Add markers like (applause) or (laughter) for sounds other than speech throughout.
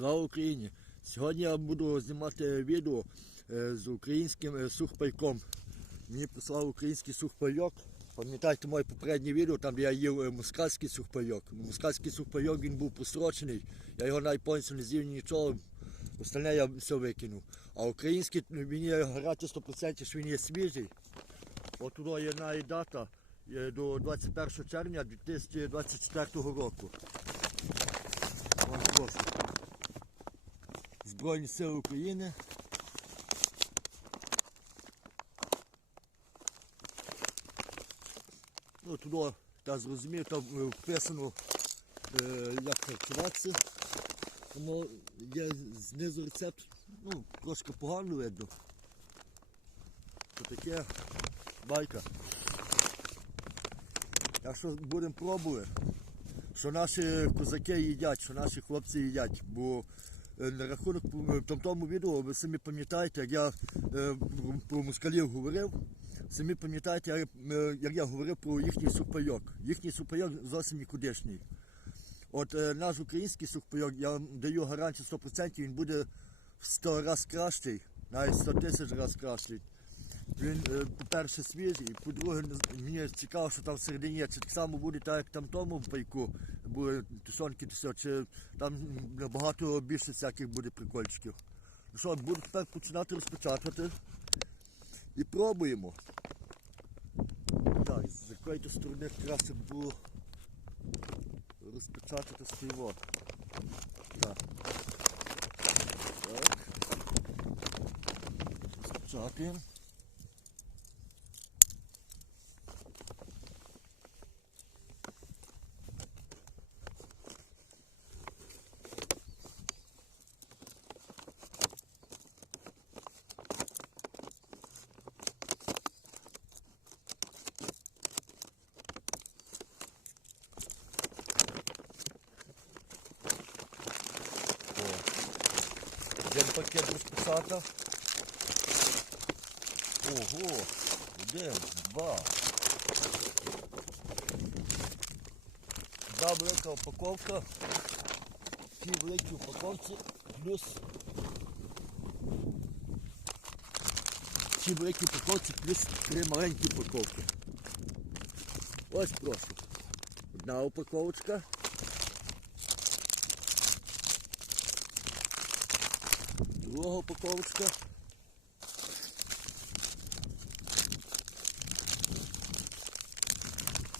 Слава Україні! Сьогодні я буду знімати відео е, з українським е, сухпайком. Мені прислав український сухпайок. Пам'ятаєте моє попереднє відео, там де я їв е, москальський сухпайок. Москальський сухпайок він був просрочений. Я його навіть повністю не з'їв нічого. Остальне я все викинув. А український він є гарантія 100%, що він є свіжий. От туди є навіть дата до 21 червня 2024 року. Просто. Збройні сили України. Ну, туди, я зрозумів, там е, вписано, е, як харчуватися. Тому є знизу рецепт, ну, трошки погано видно. То таке байка. Так що будемо пробувати що наші козаки їдять, що наші хлопці їдять. Бо на рахунок е, в тому відео, ви самі пам'ятаєте, як я е, про москалів говорив, самі пам'ятаєте, як, е, я говорив про їхній сухпайок. Їхній сухпайок зовсім нікудишній. От е, наш український сухпайок, я даю гарантію 100%, він буде в 100 разів кращий, навіть 100 тисяч разів кращий. Він, е, по-перше, свіжий, і по-друге, мені цікаво, що там всередині є. Чи так само буде так, як там в тому пайку, були тушонки, то чи там набагато більше всяких буде прикольчиків. Ну що, буду тепер починати розпечатувати. І пробуємо. Так, з якої то сторони краще було розпечатати свій Так. Так. Розпечатуємо. О. Один пакет. Ого, один, два. Два велика упаковка. Ті великі упаковці плюс. Ті великі упаковці плюс три маленькі упаковки. Ось просто. Одна упаковочка. Друга упаковочка.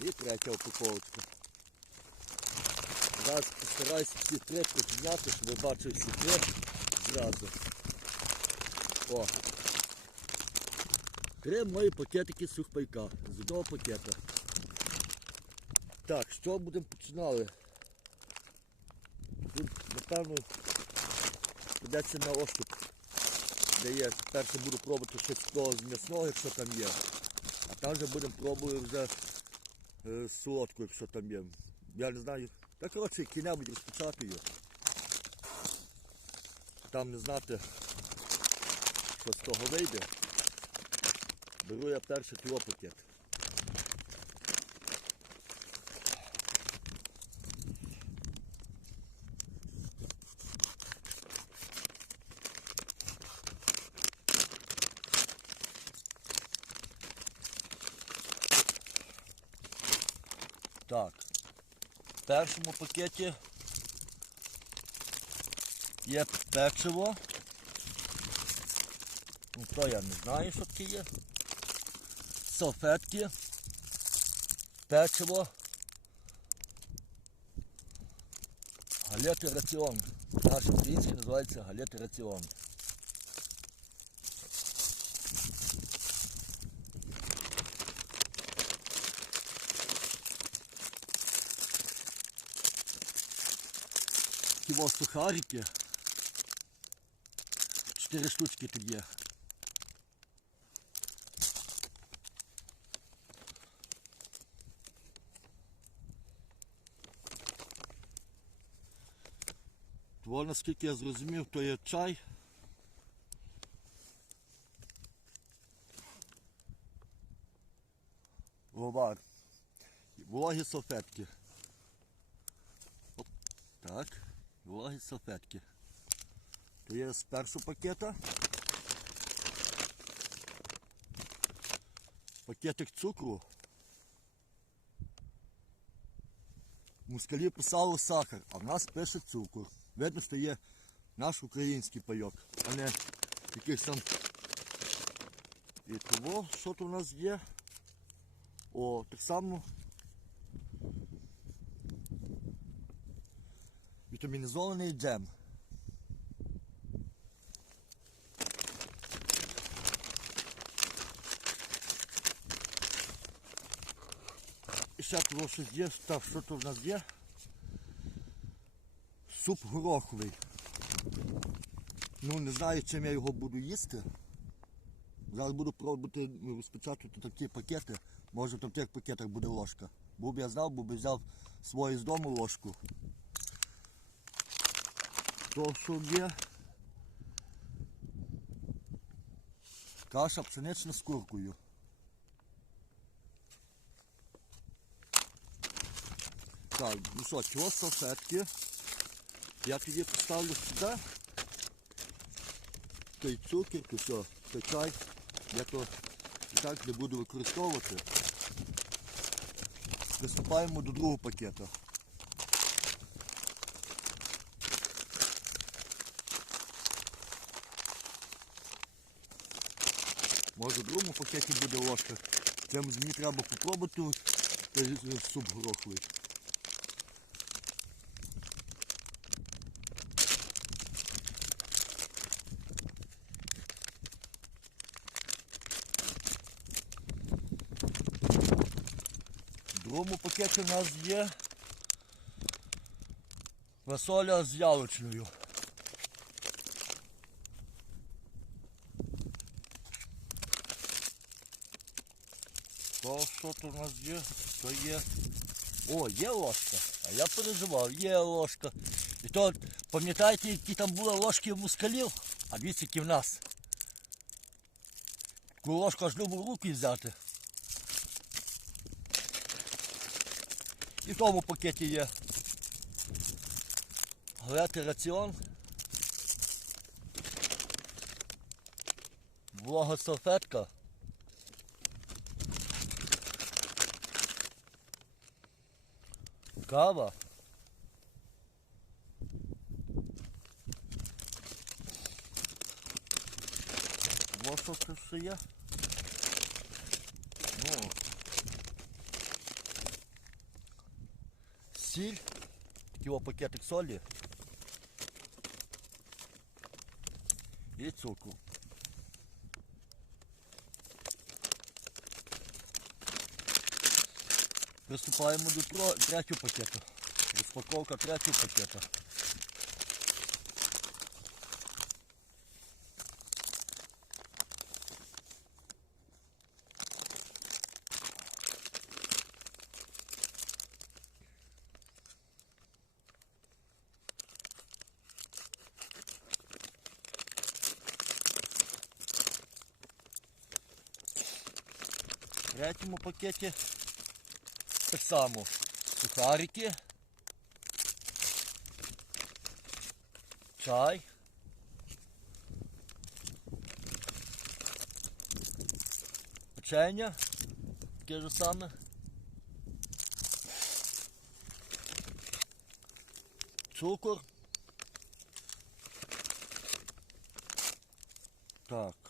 І третя упаковочка. Зараз постараюся всі три підняти, щоб ви бачили всі три зразу. О. Три мої пакетики сухпайка з одного пакета. Так, що будемо починали? Тут, напевно, Придеться на ощуп. Де є. Перше буду пробувати щось такого з м'ясного, якщо там є. А там вже будемо пробувати вже е, солодку, якщо там є. Я не знаю. Та коротше, який-небудь розпочати його. Там не знати, що з того вийде. Беру я перший пакет. Так. В першому пакеті є печиво. Ну, то я не знаю, що таке є. Салфетки. Печиво. Галети раціон. Наш український називається галети раціон. Такі сухарики. Чотири штучки тут є. Того, наскільки я зрозумів, то є чай. Вовар. Вологі салфетки. Оп. Так, вологі салфетки. То є з першого пакета. Пакетик цукру. В Москалі писало сахар, а в нас пише цукор. Видно, що є наш український пайок, а не якийсь там. І того, що тут у нас є? О, так само. Вітамінізований джем. І ще тут щось є. Так, що тут в нас є? Суп гороховий. Ну, не знаю, чим я його буду їсти. Зараз буду пробувати спочатку такі пакети. Може в тих пакетах буде ложка. Був б я знав, був би взяв свою з дому ложку. Що є? Каша пшенична з куркою. Так, ну що, чого салфетки? Я тоді поставлю сюди. Той цукер, то все, той чай. Я то і так не буду використовувати. Приступаємо до другого пакету. Може в другому пакеті буде ложка. Це мені треба попробувати той суп гороховий. В другому пакеті у нас є фасоля з ялочною. То що тут у нас є? То є. О, є ложка. А я переживав, є ложка. І то, пам'ятаєте, які там були ложки в мускалів, а дивіться, які в нас. Таку ложку аж любив руки взяти. І в тому пакеті є. Горяти раціон. Влога салфетка. Кава. Вот що це все є. Ну. Сіль. Його пакетик солі. І цукру. Приступаємо до третього пакету. Розпаковка третього пакета. В третьому пакеті так само сухарики, чай, печення, таке ж саме. Цукор. Так.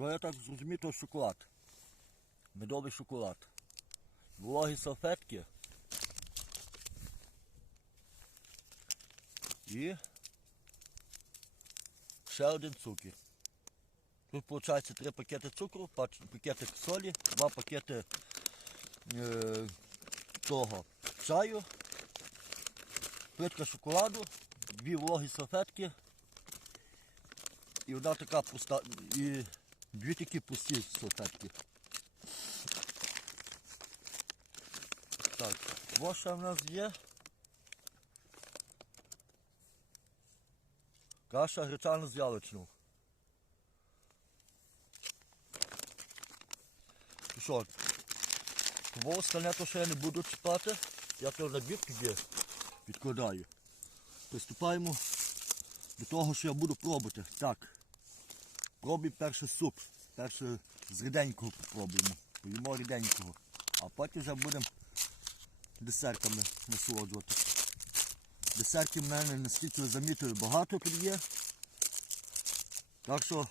То я так зрозумів, то шоколад. Медовий шоколад. Вологі салфетки. І ще один цукер. Тут виходить три пакети цукру, пакетик солі, два пакети е, того чаю, плитка шоколаду, дві вологі салфетки і одна така пуста. І Дві такі пусті салфетки. Так, що в нас є. Каша гречана з яличну. Що? Того остальне то, що я не буду чіпати. Я то набір тоді відкладаю. Приступаємо до того, що я буду пробувати. Так. Пробуй перше суп. Перше з ріденького попробуємо. Поїмо ріденького. А потім вже будемо десертами насолоджувати. Десертів в мене, наскільки замітили, багато тут є. Так що.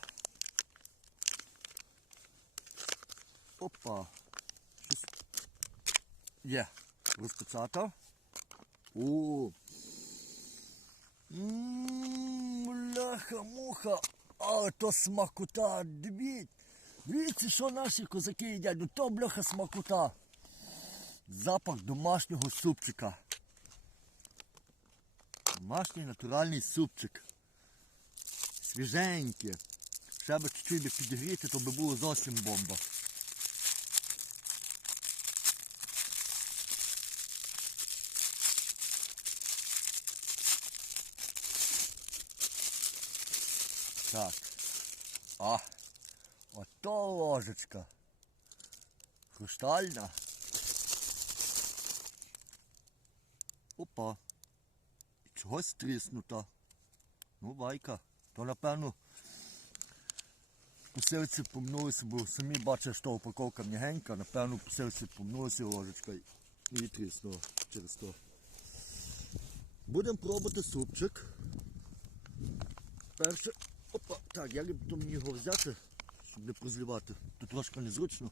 Опа. Щось є. Розпечатав. О. Ммм, ляха-муха. Але то смакота. дивіть. Дивіться, що наші козаки їдять. Ну то бляха смакота. Запах домашнього супчика. Домашній натуральний супчик. Свіженький. Би чуть-чуть підігріти, то би було зовсім бомба. Так. А. Ото ложечка. Хрустальна. Опа. І чогось тріснута. Ну, байка. То напевно посилці помнулися, бо самі бачите, що упаковка м'ягенька, напевно посилці помнулися ложечка і тріснула через то. Будемо пробувати супчик. Перше. Опа, так, як би мені його взяти, щоб не прозлівати. Тут трошки незручно.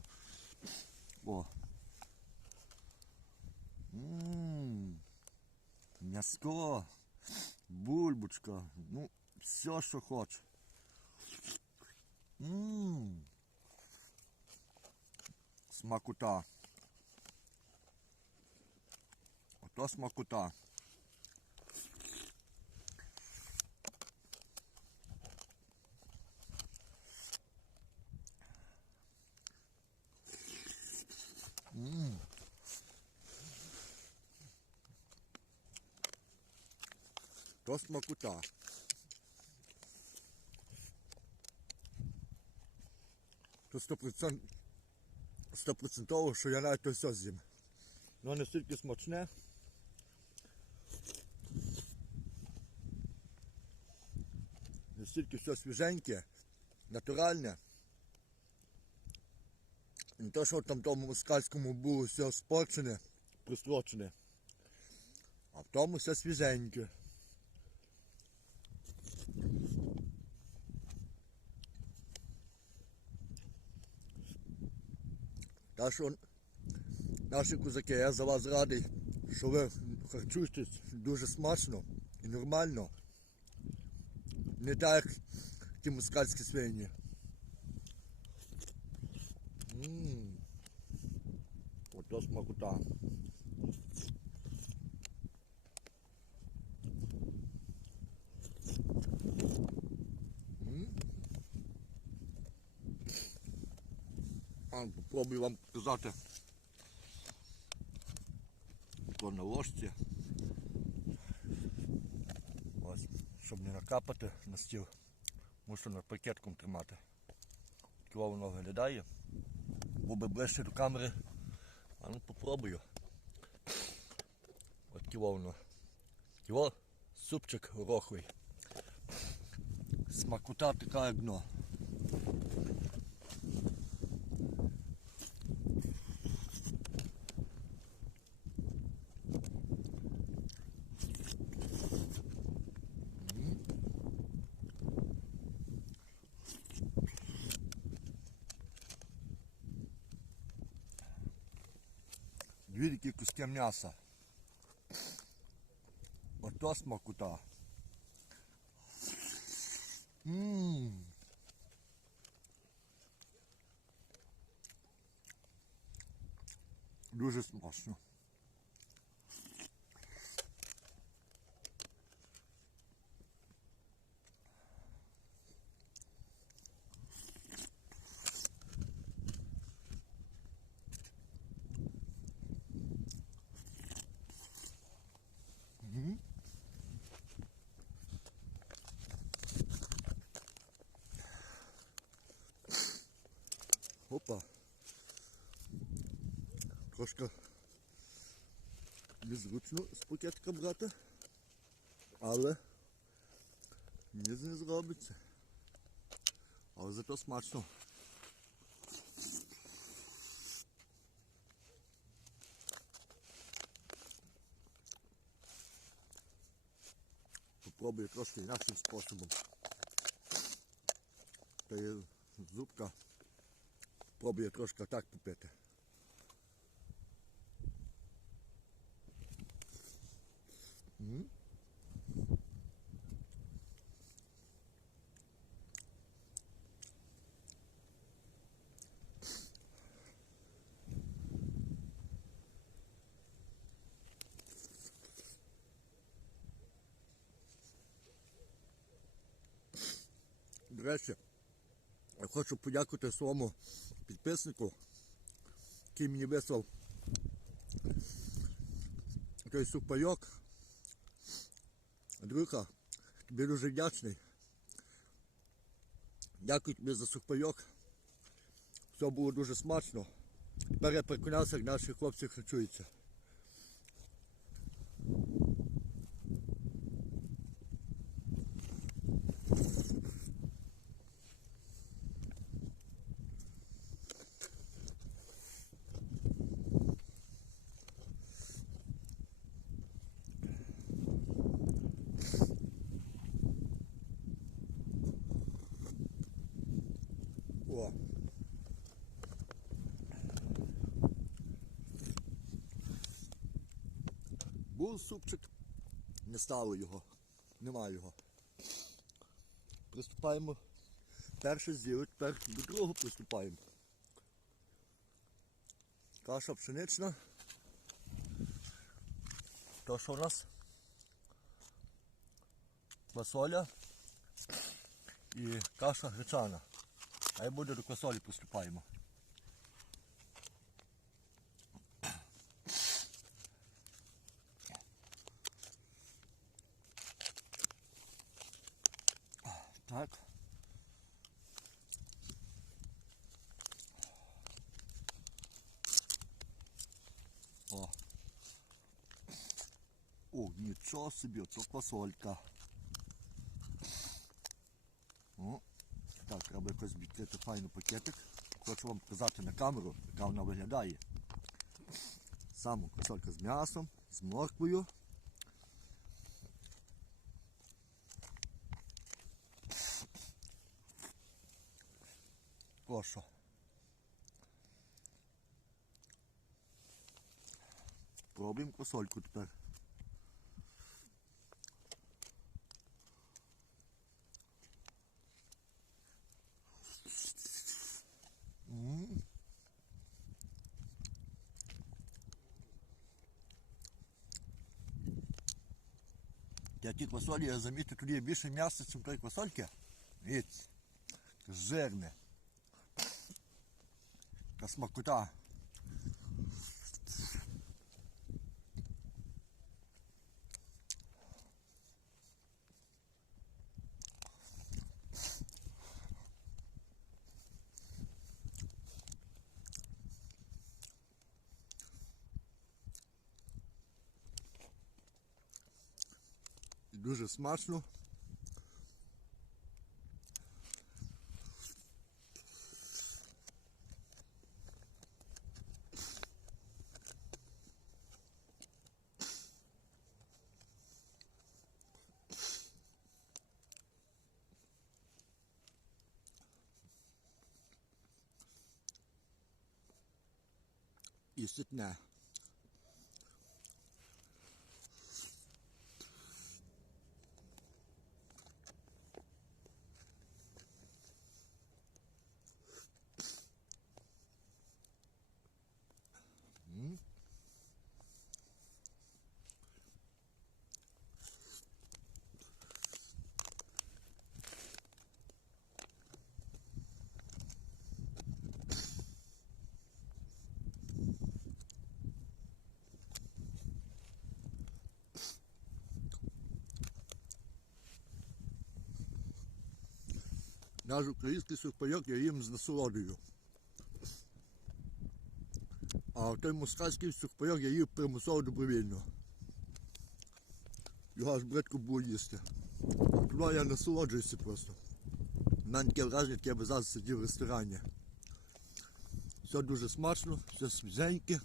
О. Ммм. М'яско. Бульбочка. Ну, все, що хоче. Ммм. Смакота. Ото смакота. Ммм. То смакота. То стопроцент... стопроцентово, що я навіть то все з'їм. Ну настільки смачне. Настільки все свіженьке, натуральне. Не те, що там в тому москальському було все спорчене, пристрочене. А в тому все свіженьке. Так що наші козаки, я за вас радий, що ви харчуєтесь дуже смачно і нормально. Не так, як ті москальські свині. Ммм. Ото смакота. М. А, попробую вам показати. То на ложці. Ось, щоб не накапати на стіл, мушу над пакетком тримати. Ківо воно виглядає. Би ближче до камери. А ну попробую. От ківо воно. Ківо супчик гороховий. Смакота така як дно. Дві такі куски м'яса. Ото смакута. Ммм. Дуже смачно. Трошки незручно з пакетика брати, але ніц не зробиться. Але зато смачно. Попробую трошки інакшим способом. Та є зубка. Пробую трошки так попити. Речі, я хочу подякувати своєму підписнику, який мені вислав той супайок. Андрюха, тобі дуже вдячний. Дякую тобі за сухпайок. Все було дуже смачно. Тепер я переконався, як наші хлопці харчуються. О. Був супчик, не стало його, немає його. Приступаємо. Перше з'їли, тепер до другого приступаємо. Каша пшенична. То що у нас? Фасоля і каша гречана. А я буду до квасолі приступаємо. Так. О. О, собі, це квасолька. О. Так, треба якось відкрити файний пакетик. Хочу вам показати на камеру, яка вона виглядає. Саме квасолька з м'ясом, з морквою. Прошу. Пробуємо квасольку тепер. М. Я ті квасолі, я замітив, тут є більше м'яса, ніж тої квасольки. Дивіться, жирне. Та смакота. Дуже смачно. І ситне. Наш український сухпайок я їм з насолодою. А той москальський сухпайок я їв примусово добровільно. Його аж бридко було їсти. Туди я насолоджуюся просто. У мене таке враження, як я би зараз сидів в ресторані. Все дуже смачно, все свіженьке.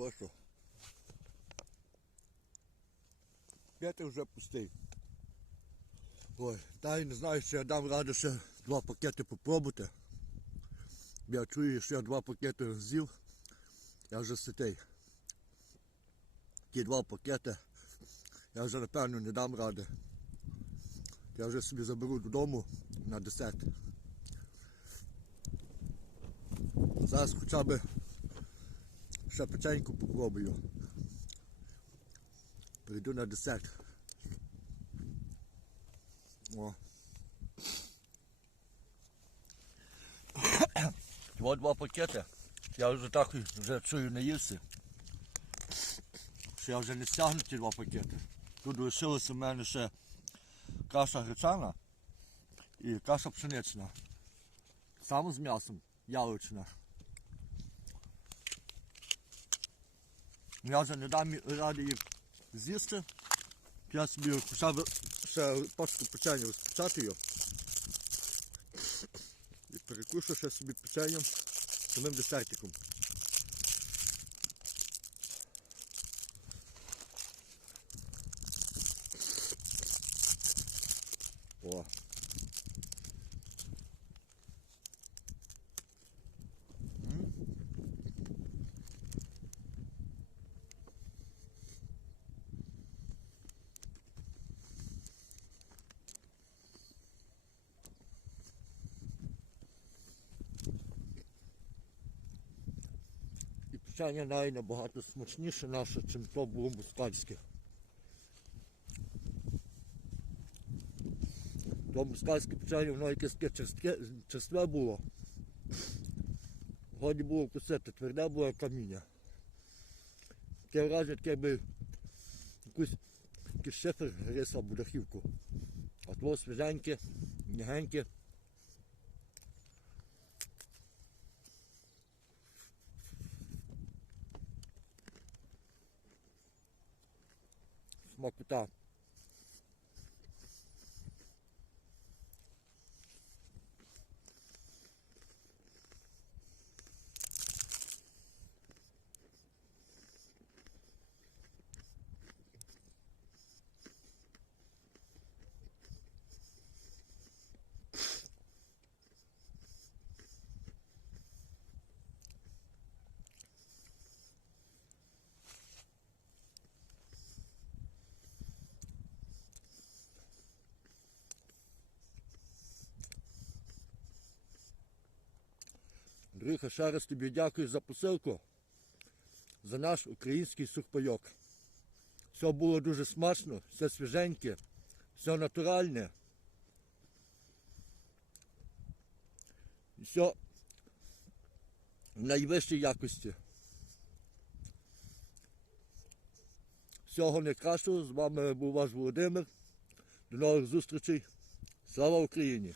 Просто. П'ятий вже пустий. Ой, та не знаю, що я дам раду ще два пакети попробувати. Я чую, що я два пакети з'їв. Я вже ситий. Ті два пакети я вже напевно не дам ради. Я вже собі заберу додому на десерт. Зараз хоча б ще печеньку попробую. Прийду на десерт. О. (coughs) Ось два пакети. Я вже так вже чую наївся. Що я вже не стягну ті два пакети. Тут лишилося в мене ще каша гречана і каша пшенична. Саме з м'ясом, яловична. Я вже не дам ради їх з'їсти. Я собі почав ще пачку печення розпочати його. І перекушу ще собі печенням самим десертиком. Печення навіть набагато смачніше наше, чим то було мускальське. То мускальське печення, воно якесь черстве було. Годі було вкусити, тверде було каміння. Таке враження, таке якусь якийсь шифер грис або дахівку. А то свіженьке, м'ягеньке. Makbuta. Андрюха, ще раз тобі дякую за посилку, за наш український сухпайок. Все було дуже смачно, все свіженьке, все натуральне. Все в найвищій якості. Всього найкращого. З вами був ваш Володимир. До нових зустрічей. Слава Україні!